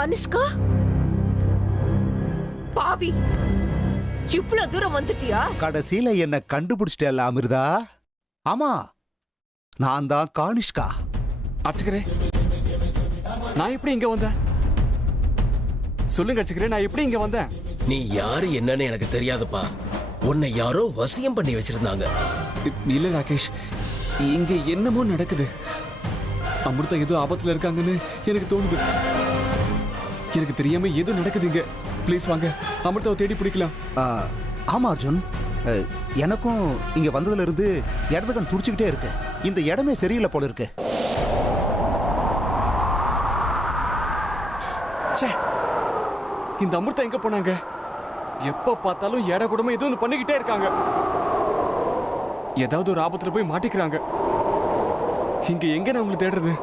கனிஷ்கா, பாவி, இவ்வளவு தூரம் வந்துட்டியா? கடைசியில என்ன கண்டுபிடிச்சிட்டேல்ல அமிர்தா? ஆமா, நான் தான் கனிஷ்கா. அர்ச்சகரே, நான் எப்படி இங்க வந்தேன்? சொல்லுங்க அர்ச்சகரே, நான் எப்படி இங்க வந்தேன்? நீ யாரு என்னன்னு எனக்கு தெரியாதுப்பா. உன்னை யாரோ வசியம் பண்ணி வச்சிருந்தாங்க. இல்ல ராகேஷ், இங்க என்னமோ நடக்குது. அமிர்தா ஏதோ ஆபத்துல இருக்காங்கன்னு எனக்கு தோணுது. எனக்கு தெரியாம ஏதோ நடக்குதுங்க. ப்ளீஸ் வாங்க, அமிர்தாவை தேடி பிடிக்கலாம். ஆமா அர்ஜுன், எனக்கும் இங்க வந்ததுல இருந்து இடதுகன் துடிச்சுக்கிட்டே இருக்கு. இந்த இடமே சரியில்லை போல இருக்கு. இந்த அமிர்தா எங்க போனாங்க? எப்ப பார்த்தாலும் எட கூடமா ஏதோ ஒன்று பண்ணிக்கிட்டே இருக்காங்க. ஏதாவது ஒரு ஆபத்துல போய் மாட்டிக்கிறாங்க. இங்க எங்க நான் உங்களை தேடுறது?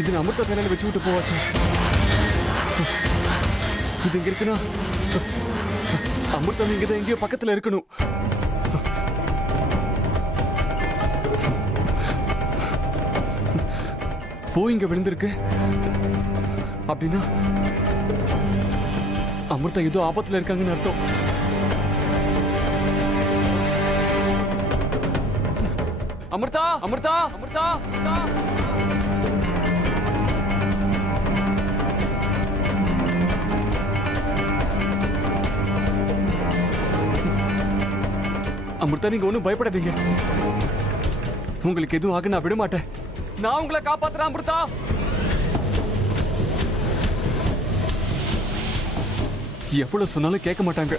இது அமிர்தா தலையில வச்சு விட்டு போவாச்சு. இது இங்க இருக்கணும். அமிர்தா இங்கதான் எங்கேயோ பக்கத்துல இருக்கணும். பூ இங்க விழுந்திருக்கு அப்படின்னா அமிர்தா ஏதோ ஆபத்துல இருக்காங்கன்னு அர்த்தம். அமிர்தா, அமிர்தா, அமிர்தா, அமிர்தா. அமிர்தா, நீங்க ஒண்ணும் பயப்படாதீங்க. உங்களுக்கு எதுவும் ஆக நான் விட மாட்டேன். நான் உங்களை காப்பாத்துறேன் அமிர்தா. எவ்வளவு சொன்னாலும் கேட்க மாட்டாங்க.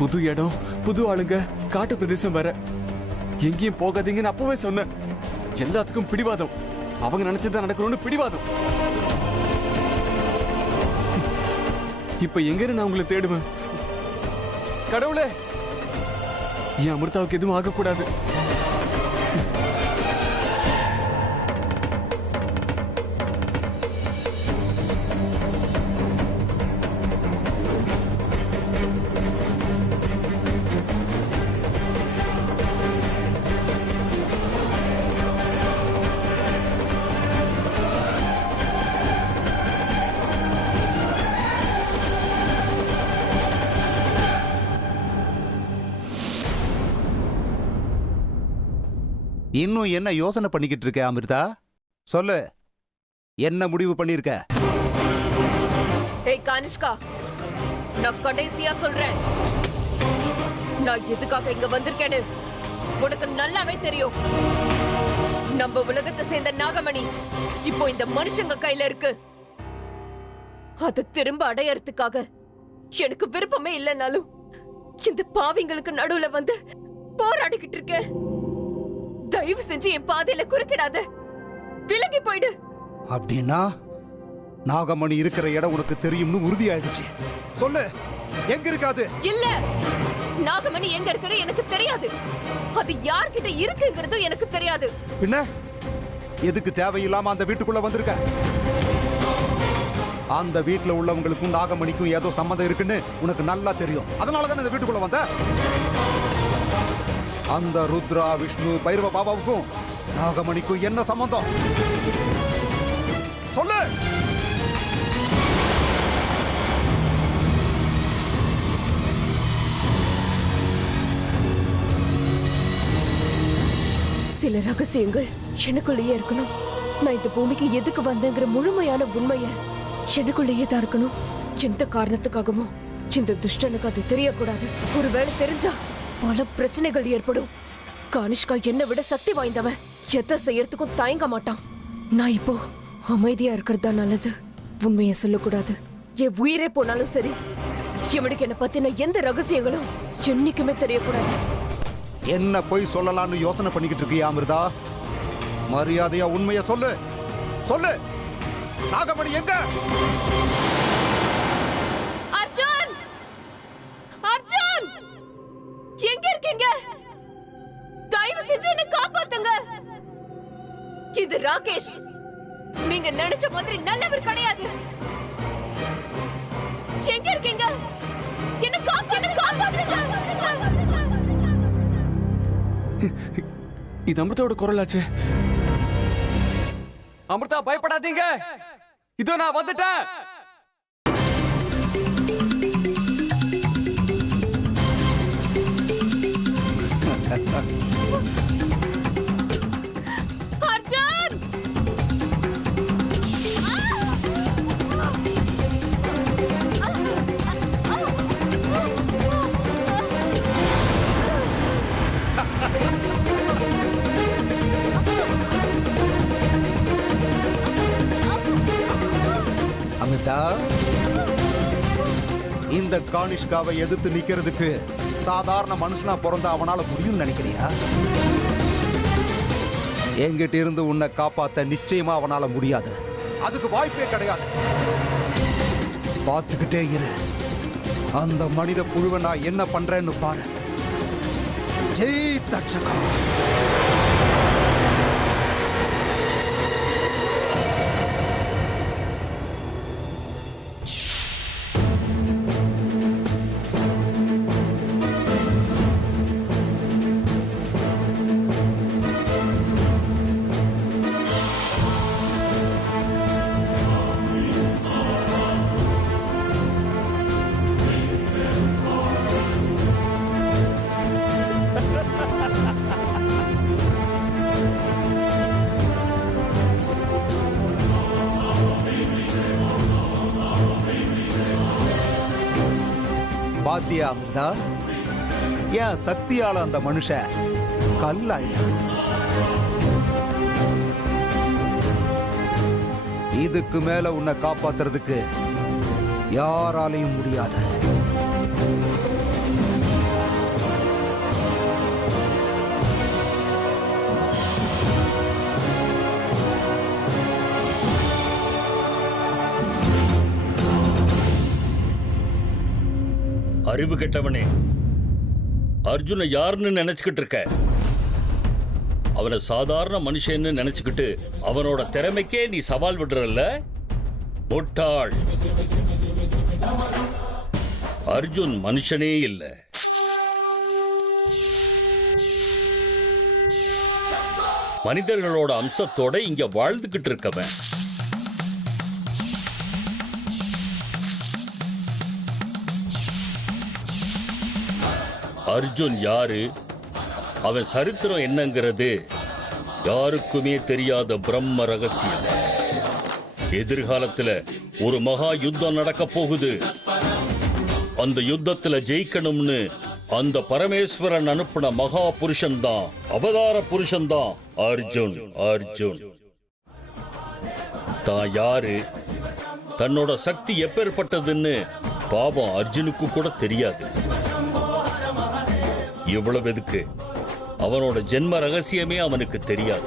புது இடம், புது ஆளுங்க, காட்டு பிரதேசம் வேற. எங்கேயும் போகாதீங்கன்னு அப்பவே சொன்னேன். எல்லாத்துக்கும் பிடிவாதம். அவங்க நினைச்சதான் நடக்கணும்னு பிடிவாதம். இப்ப எங்க நான் உங்களை தேடுவேன்? கடவுளே, என் அமிர்தாவுக்கு எதுவும் ஆகக்கூடாது. இன்னும் என்ன யோசனை பண்ணிக்கிட்டு இருக்க அமிர்தா? சொல்லு, என்ன முடிவு பண்ணிருக்க? ஏய் கனிஷ்கா, நான் கடைசியா சொல்றேன், நான் எதுக்காக இங்க வந்திருக்கேன்னு உனக்கு நல்லாவே தெரியும். நம்ம உலகத்தை சேர்ந்த நாகமணி இப்போ இந்த மனுஷங்க கையில இருக்கு. அதை திரும்ப அடையறதுக்காக எனக்கு விருப்பமே இல்லைனாலும் இந்த பாவிங்களுக்கு நடுவுல வந்து போராடிக்கிட்டு இருக்கேன். தயவு செஞ்சு என் பாதையில குறுக்கிடாத, விலகி போயிடு. அப்படின்னா நாகமணி இருக்கிற இடம் உனக்கு தெரியும்னு உறுதியாயிடுச்சு. சொல்லு, எங்க இருக்காது? இல்ல, நாகமணி எங்க இருக்கிறது எனக்கு தெரியாது. அது யார்கிட்ட இருக்குங்கிறதும் எனக்கு தெரியாது. பின்ன எதுக்கு தேவையில்லாம அந்த வீட்டுக்குள்ள வந்திருக்க? அந்த வீட்டுல உள்ளவங்களுக்கும் நாகமணிக்கும் ஏதோ சம்மந்தம் இருக்குன்னு உனக்கு நல்லா தெரியும். அதனாலதான் இந்த வீட்டுக்குள்ள வந்த. அந்த ருத்ரா, விஷ்ணு, பைரவ பாபாவுக்கும் நாகமணிக்கும் என்ன சம்பந்தம்? சொல்லு. சில ரகசியங்கள் எனக்குள்ளேயே இருக்கணும். நான் இந்த பூமிக்கு எதுக்கு வந்தேங்கிற முழுமையான உண்மையை எனக்குள்ளேயே தான் இருக்கணும். எந்த காரணத்துக்காகவும் இந்த துஷ்டனுக்கு அது தெரியக்கூடாது. ஒருவேளை தெரிஞ்சா பல பிரச்சனைகள் ஏற்படும். கனிஷ்கா என்னை விட சக்தி வாய்ந்தவன். எதை செய்யறதுக்கும் தயங்க மாட்டான். நான் இப்போ அமைதியா இருக்கிறது தான் நல்லது. உண்மையை சொல்லக்கூடாது. என் உயிரே போனாலும் சரி, இவனுக்கு என்ன பத்தின எந்த ரகசியங்களும் என்னைக்குமே தெரியக்கூடாது. என்ன போய் சொல்லலாம்னு யோசனை பண்ணிக்கிட்டு இருக்கியா அமிர்தா? மரியாதையா உண்மையை சொல்லு. சொல்லு, நாகமணி எங்க? அர்ஜுன்! அர்ஜுன்! எங்க இருக்கீங்க? தயவு செஞ்சு என்ன காப்பாத்துங்க. இது ராகேஷ். நீங்க நினைச்ச மாதிரி நல்லவர் கிடையாது. எங்க இருக்கீங்க? என்ன காப்பாத்துங்க. இது அமிர்தாவோட குரலாச்சு. அமிர்தா, பயப்படாதீங்க, இதோ நான் வந்துட்டேன். அர்ஜுன்! அமிர்தா, இந்த கானிஷ்காவை எதிர்த்து நிக்கிறதுக்கு சாதாரண மனுஷனா பிறந்த அவனால முடியும்னு நினைக்கிறியா? என்கிட்ட இருந்து உன்னை காப்பாத்த நிச்சயமா அவனால முடியாது. அதுக்கு வாய்ப்பே கிடையாது. பார்த்துக்கிட்டே இரு. அந்த மனித புழுவை நான் என்ன பண்றேன்னு பாரு. ஜெய் தட்சகா. பாத்தியா அமிர்தா, ஏன் சக்தியால அந்த மனுஷன் கல்லாயிட்டான். இதுக்கு மேல உன்னை காப்பாத்துறதுக்கு யாராலையும் முடியாது. அறிவு கெட்டவனே, அர்ஜுனை யாருன்னு நினைச்சுக்கிட்டு இருக்க? அவனை சாதாரண மனுஷன்னு நினைச்சுக்கிட்டு அவனோட திறமைக்கே நீ சவால் விடுறல்ல? முட்டாள்! அர்ஜுன் மனுஷனே இல்லை. மனிதர்களோட அம்சத்தோட இங்க வாழ்ந்துகிட்டு இருக்கவன். அர்ஜுன் யாரு, அவன் சரித்திரம் என்னங்கிறது யாருக்குமே தெரியாத பிரம்ம ரகசியம். எதிர்காலத்துல ஒரு மகா யுத்தம் நடக்க போகுது. அந்த யுத்தத்துல ஜெயிக்கணும்னு அந்த பரமேஸ்வரன் அனுப்பின மகா புருஷன் தான், அவதார புருஷன் தான் அர்ஜுன். அர்ஜுன் தான் யாரு, தன்னோட சக்தி எப்பேற்பட்டதுன்னு பாவம் அர்ஜுனுக்கு கூட தெரியாது. இவ்வளவு எதுக்கு, அவனோட ஜென்ம ரகசியமே அவனுக்கு தெரியாது.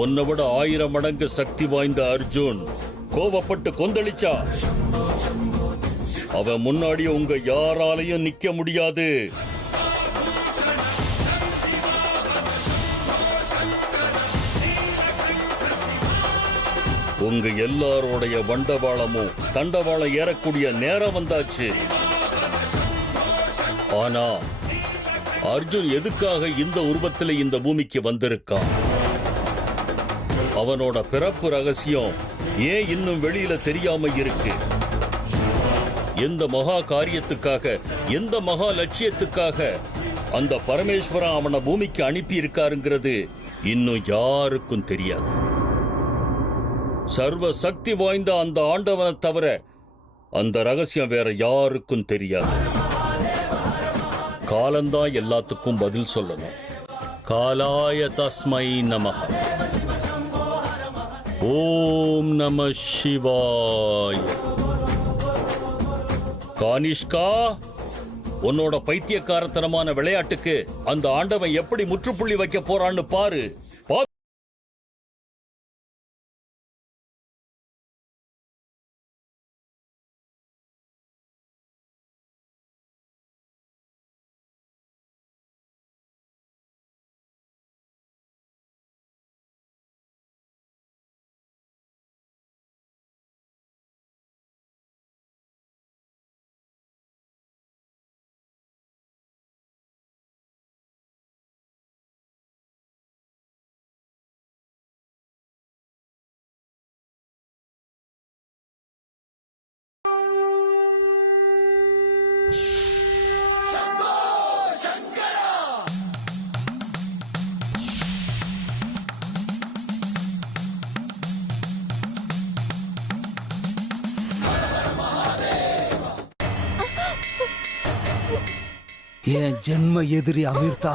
உன்னை விட 1000 மடங்கு சக்தி வாய்ந்த அர்ஜுன் கோபப்பட்டு கொந்தளிச்சா அவன் முன்னாடி உங்க யாராலையும் நிக்க முடியாது. உங்க எல்லாரோடைய வண்டவாளமும் தண்டவாளம் ஏறக்கூடிய நேரம் வந்தாச்சு. ஆனா அர்ஜுன் எதுக்காக இந்த உருவத்தில் இந்த பூமிக்கு வந்திருக்கான்? அவனோட பிறப்பு ரகசியம் ஏன் இன்னும் வெளியில தெரியாம இருக்கு? எந்த மகா காரியத்துக்காக, எந்த மகா லட்சியத்துக்காக அந்த பரமேஸ்வரன் அவனை பூமிக்கு அனுப்பி இருக்காருங்கிறது இன்னும் யாருக்கும் தெரியாது. சர்வ சக்தி வாய்ந்த அந்த ஆண்டவனை தவிர அந்த ரகசியம் வேற யாருக்கும் தெரியாது. காலந்தான் எல்லாத்துக்கும் பதில் சொல்லணும். காலாய தஸ்மை நமஹ. ஓம் நம சிவாய். கானிஷ்கா, உன்னோட பைத்தியக்காரத்தனமான விளையாட்டுக்கு அந்த ஆண்டவன் எப்படி முற்றுப்புள்ளி வைக்க போறான்னு பாரு. என் ஜென்ம எதிரி அமிர்தா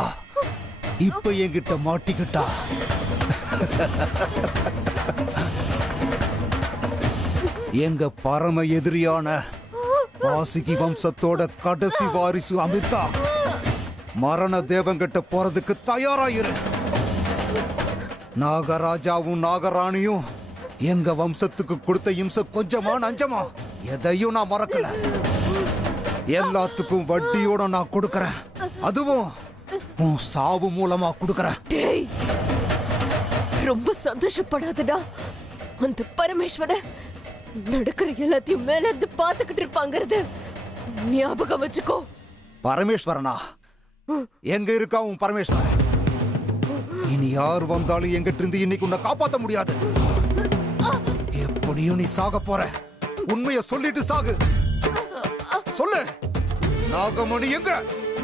இப்ப என்கிட்ட மாட்டிக்கிட்டா. எங்க பரம எதிரியான வாசுகி வம்சத்தோட கடைசி வாரிசு அமிர்தா மரண தேவங்கிட்ட போறதுக்கு தயாராயிரு. நாகராஜாவும் நாகராணியும் எங்க வம்சத்துக்கு கொடுத்த இம்சை கொஞ்சமா நஞ்சமா எதையும் நான் மறக்கல. எல்லாத்துக்கும் வட்டியோட நான் கொடுக்கறேன். அதுவும் உன் சாவு மூலமா கொடுக்கறேன். டேய், ரொம்ப சந்தோஷப்படாதடா. அந்த பரமேஸ்வர நடக்கிற எல்லாத்தையும் மேல இருந்து பாத்துக்கிட்டு இருப்பாங்கிறது ஞாபகம் வச்சுக்கோ. பரமேஸ்வரனா? எங்க இருக்கா உன் பரமேஸ்வரன்? இனி யார் வந்தாலும் எங்கிட்ட இருந்து இன்னைக்கு உன்னை காப்பாத்த முடியாது. எப்படியும் நீ சாக போற. உண்மையை சொல்லிட்டு சாகு. சொல்லு, நாகமணி எங்க?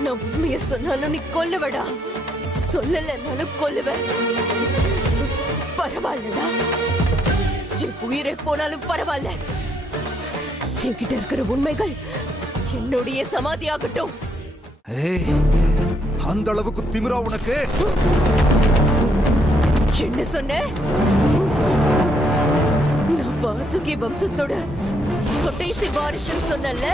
நான் உண்மையை சொன்னாலும் நீ கொல்லுவடா, சொல்லலனாலும் கொல்லுவ. பரவாயில்லடா, என் உயிரை போனாலும் பரவாயில்ல. என்கிட்ட இருக்கிற உண்மைகள் என்னுடைய சமாதி ஆகட்டும். ஏய், அந்த அளவுக்கு திமிரா உனக்கு? என்ன சொன்ன? நான் வாசுகி வம்சத்தோட கடைசி வாரிசுன்னு சொன்னல,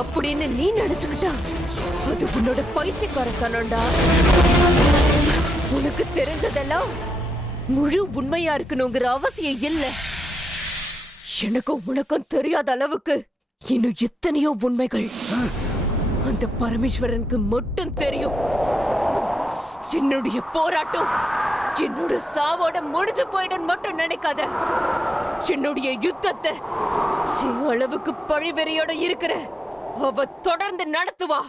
அப்படின்னு நீ நினைச்சுக்கிட்டா அது உன்னோட பைத்தியக்காரத்தனம்டா. உனக்கு தெரிஞ்சதெல்லாம் முழு உண்மையா இருக்கணுங்கிற அவசியம் இல்ல. எனக்கும் உனக்கும் தெரியாத அளவுக்கு இன்னும் எத்தனையோ உண்மைகள் அந்த பரமேஸ்வரனுக்கு மட்டும் தெரியும். என்னுடைய போராட்டம் என்னோட சாவோட முடிஞ்சு போயிடும் மட்டும் நினைக்காத. என்னுடைய யுத்தத்தை அளவுக்கு பழிவெறியோட இருக்கிற அவ தொடர்ந்து நடத்துவா.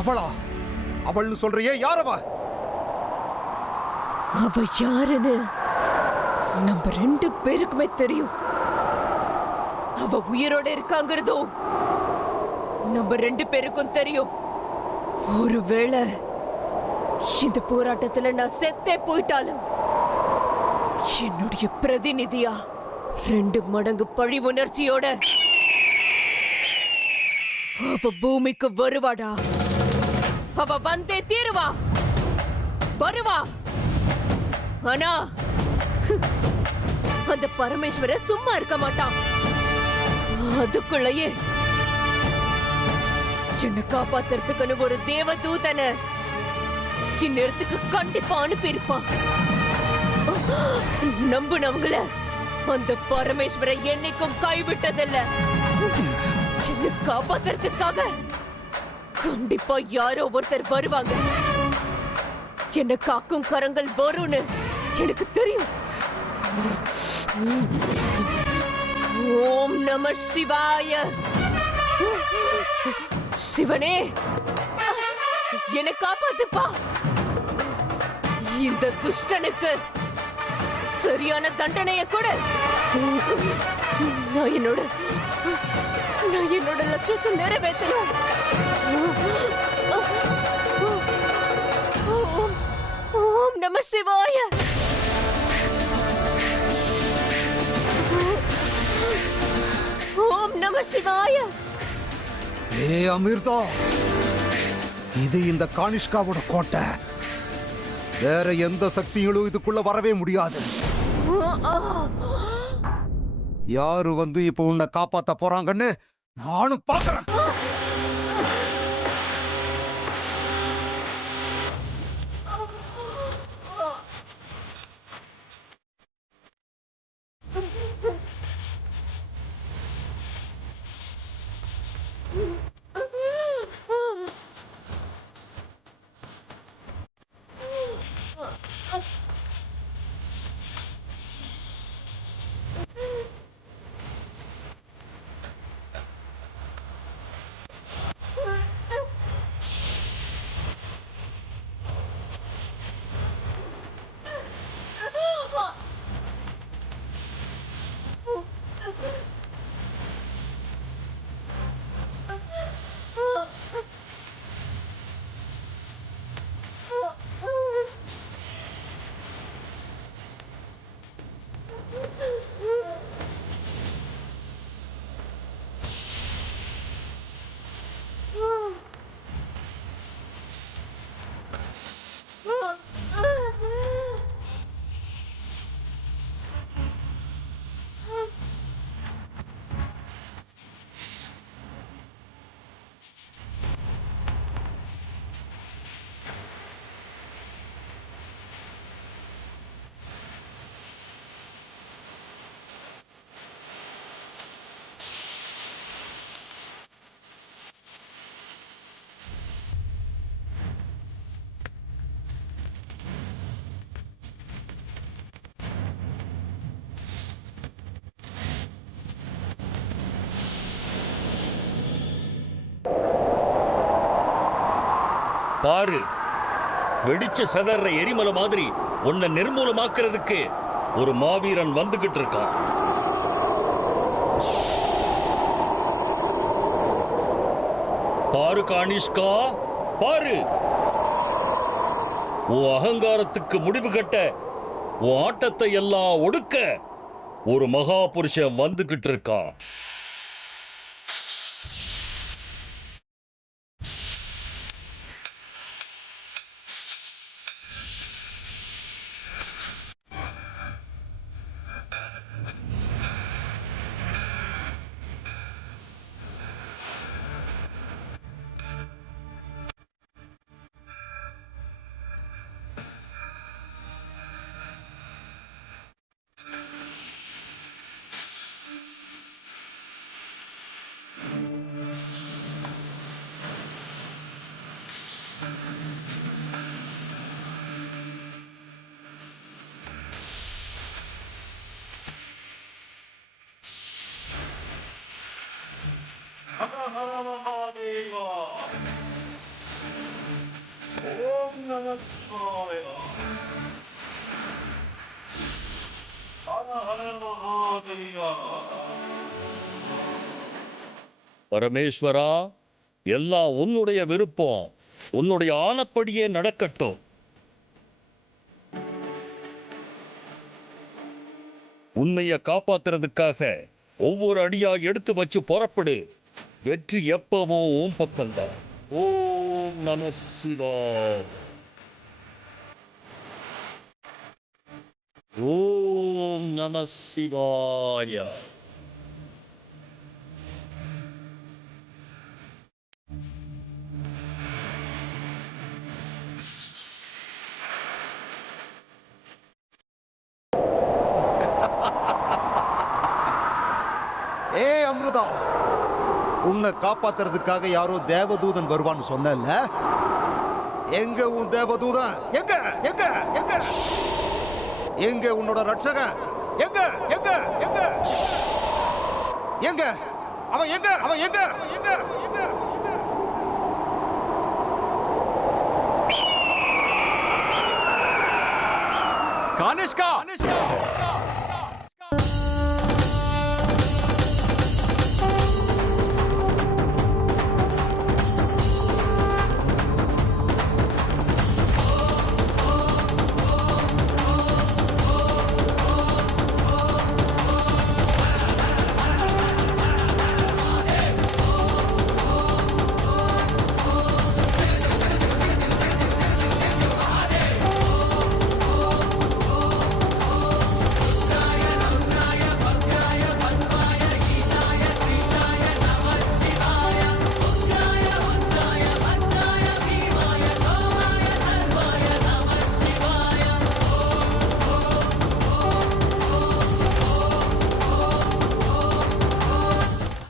அவளா? அவள்னு சொல்றியே, யாரவா? அவ யாருன்னு நம்ம ரெண்டு பேருக்குமே தெரியும். அவ உயிரோட இருக்காங்கிறதும் நம்ம ரெண்டு பேருக்கும் தெரியும். ஒருவேளை இந்த போராட்டத்துல நான் செத்தே போயிட்டாலும் என்னுடைய பிரதிநிதியா 2 மடங்கு பழி உணர்ச்சியோட அவ பூமிக்கு வருவாடா. அவ வந்தே தீருவா, வருவா. ஆனா அந்த பரமேஸ்வர சும்மா இருக்க மாட்டான். அதுக்குள்ளேயே என்னை காப்பாத்துறதுக்குன்னு ஒரு தேவதூதனை இந்நேரத்துக்கு கண்டிப்பா அனுப்பியிருப்பான். நம்புனவங்கள அந்த பரமேஸ்வர என்னைக்கும் கைவிட்டதில்ல. என்னை காப்பாத்துறதுக்காக கண்டிப்பா யாரோ ஒருத்தர் வருவாங்க. என்ன காக்கும் கரங்கள் வரும்னு எனக்கு தெரியும். ஓம் நம சிவாய. சிவனே, என்னை காப்பாத்துப்பா. இந்த துஷ்டனுக்கு சரியான தண்டனையை கொடு. நான் என்னோட லட்சியத்தை நிறைவேற்றணும். ஓம் நம சிவாய. ஓம் நம சிவாய. ஏ அமிர்தா, இது இந்த கானிஷ்காவோட கோட்டை. வேற எந்த சக்திகளும் இதுக்குள்ள வரவே முடியாது. யாரு வந்து இப்ப உன்னை காப்பாத்த போறாங்கன்னு நானும் பாக்குறேன். பாரு, வெடிச்சு சதற எரிமலை மாதிரி உன்னை நிர்மூலமாக்குறதுக்கு ஒரு மாவீரன் வந்துகிட்டு இருக்கான். பாரு கானிஷ்கா, பாரு. உன் அகங்காரத்துக்கு முடிவு கட்ட, உன் ஆட்டத்தை எல்லாம் ஒடுக்க ஒரு மகா புருஷன் வந்துகிட்டு இருக்கான். பரமேஸ்வரா, எல்லாம் உன்னுடைய விருப்பம், உன்னுடைய ஆணப்படியே நடக்கட்டும். உன்னைய காப்பாத்துறதுக்காக ஒவ்வொரு அடியா எடுத்து வச்சு புறப்படு. வெற்றி எப்பவும் உன் பக்கம்தான். ஓம் நம சிவாய. ஓம் நம சிவாய. ஏ அமிர்தா, உன்னை காப்பாத்துறதுக்காக யாரோ தேவதூதன் வருவான்னு சொன்னல, எங்க உன் தேவதூதன்? எங்க எங்க எங்க எங்க உன்னோட ரட்சகன்? எங்க எங்க எங்க எங்க அவன்? எங்க அவன்? எங்க எங்க எங்க? கானிஷ்கா